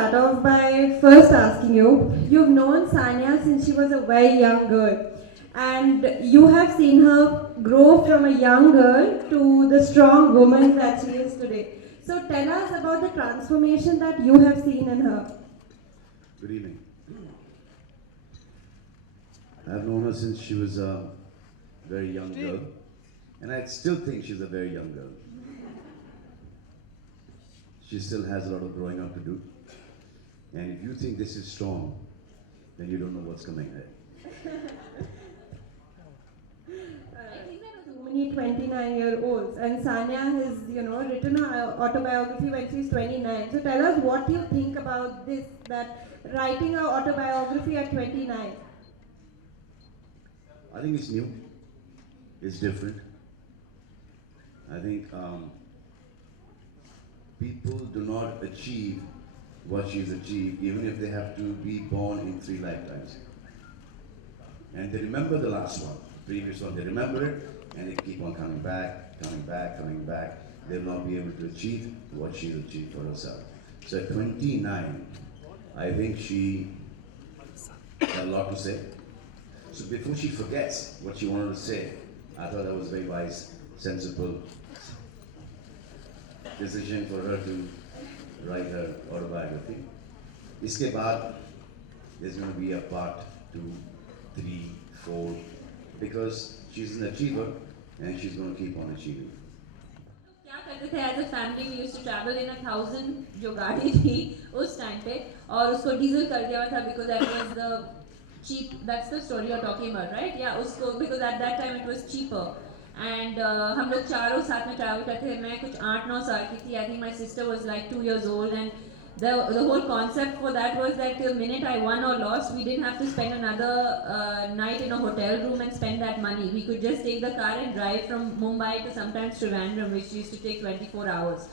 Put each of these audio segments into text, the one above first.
start off by first asking you, you've known Sania since she was a very young girl, and you have seen her grow from a young girl to the strong woman that she is today. So tell us about the transformation that you have seen in her. Good evening. I've known her since she was a very young girl, and I still think she's a very young girl. She still has a lot of growing up to do. And if you think this is strong, then you don't know what's coming ahead. I think there are too many 29-year-olds, and Sania has, written her autobiography when she's 29. So tell us what you think about this, that writing her autobiography at 29. I think it's new, it's different. I think people do not achieve what she's achieved, even if they have to be born in 3 lifetimes. And they remember the last one, previous one, they remember it, and they keep on coming back, coming back, coming back. They will not be able to achieve what she's achieved for herself. So at 29, I think she had a lot to say. So before she forgets what she wanted to say, I thought that was a very wise, sensible decision for her to write her autobiography. Iske baad, there's going to be a part 2, 3, 4, because she's an achiever and she's going to keep on achieving. क्या करते थे as a family we used to travel in 1000 जो गाड़ी थी उस time पे और उसको डीजल कर दिया था because that was the cheap, that's the story you're talking about, right? Yeah, usko, because at that time it was cheaper. And हम लोग चारों साथ में travel करते थे. मैं कुछ 8-9 साल की थी. I think my sister was like 2 years old, and the whole concept for that was that the minute I won or lost, we didn't have to spend another night in a hotel room and spend that money. We could just take the car and drive from Mumbai to sometimes Trivandrum, which used to take 24 hours.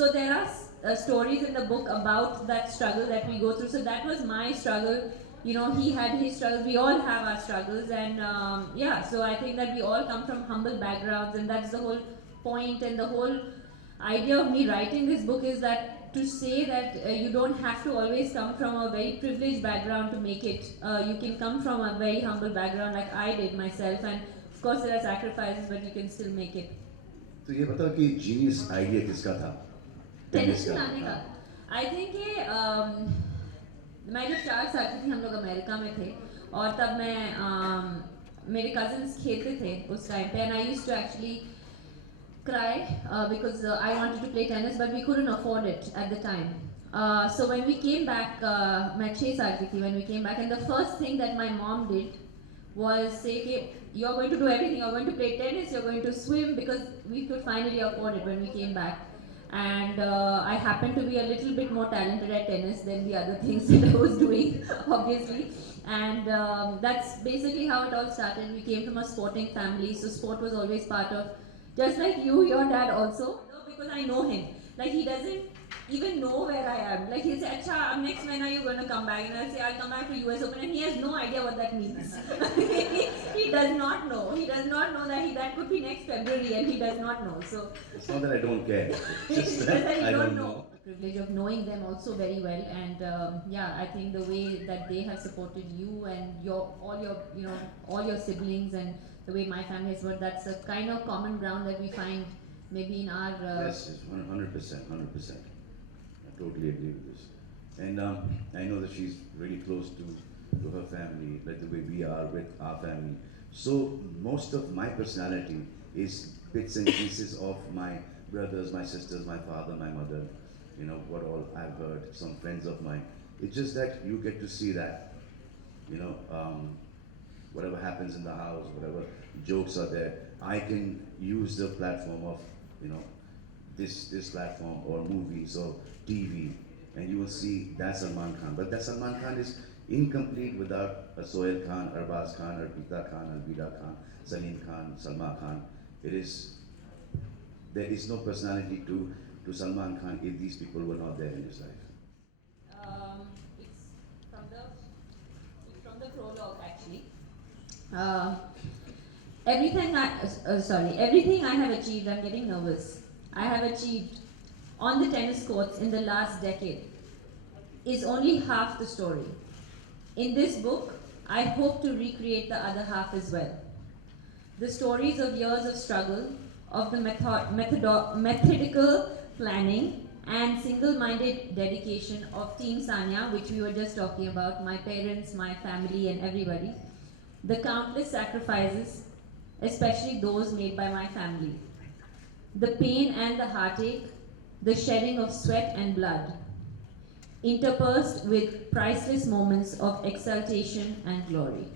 So there are stories in the book about that struggle that we go through. So that was my struggle. He had his struggles, we all have our struggles, and yeah, so I think that we all come from humble backgrounds, and that's the whole point, and the whole idea of me writing this book is that to say that you don't have to always come from a very privileged background to make it. You can come from a very humble background like I did myself, and of course there are sacrifices, but you can still make it. तो ये बताओ कि genius idea किसका था? Tennis खिलाने का. I think मैं जब 4 साल की थी हम लोग अमेरिका में थे और तब मैं मेरे कजिन्स खेलते थे उस टाइम पे and I used to actually cry because I wanted to play tennis but we couldn't afford it at the time. So when we came back, मैं 6 साल की थी when we came back, and the first thing that my mom did was say कि you're going to do everything, you're going to play tennis, you're going to swim, because we could finally afford it when we came back. And I happened to be a little bit more talented at tennis than the other things that I was doing, obviously. And that's basically how it all started. We came from a sporting family, so sport was always part of, just like you, your dad also, because I know him. Like, he doesn't even know where I am. Like, he'll say, Acha, next when are you going to come back? And I'll say, I'll come back to US Open, and he has no idea what that means. He does not know. He does not know that could be next February, and he does not know. So it's not that I don't care. It's just that I don't know. Privilege of knowing them also very well, and yeah, I think the way that they have supported you and all your siblings, and the way my family has worked, that's a kind of common ground that we find maybe in our yes, 100%. I totally agree with this. And I know that she's really close to her family, like the way we are with our family. So most of my personality is bits and pieces of my brothers, my sisters, my father, my mother, what all I've heard, some friends of mine. It's just that you get to see that, whatever happens in the house, whatever jokes are there, I can use the platform of, this platform or movies or TV, and you will see that's Salman Khan. But that Salman Khan is incomplete without a Sohail Khan, Arbaz Khan, Arpita Khan, Alvida Khan, Salim Khan, Salma Khan. There is no personality to Salman Khan if these people were not there in his life. It's from the prologue actually. Everything I have achieved, I'm getting nervous. I have achieved on the tennis courts in the last decade. is only half the story. In this book, I hope to recreate the other half as well. The stories of years of struggle, of the methodical planning and single-minded dedication of Team Sania, which we were just talking about, my parents, my family and everybody. The countless sacrifices, especially those made by my family. The pain and the heartache, the shedding of sweat and blood, interspersed with priceless moments of exaltation and glory.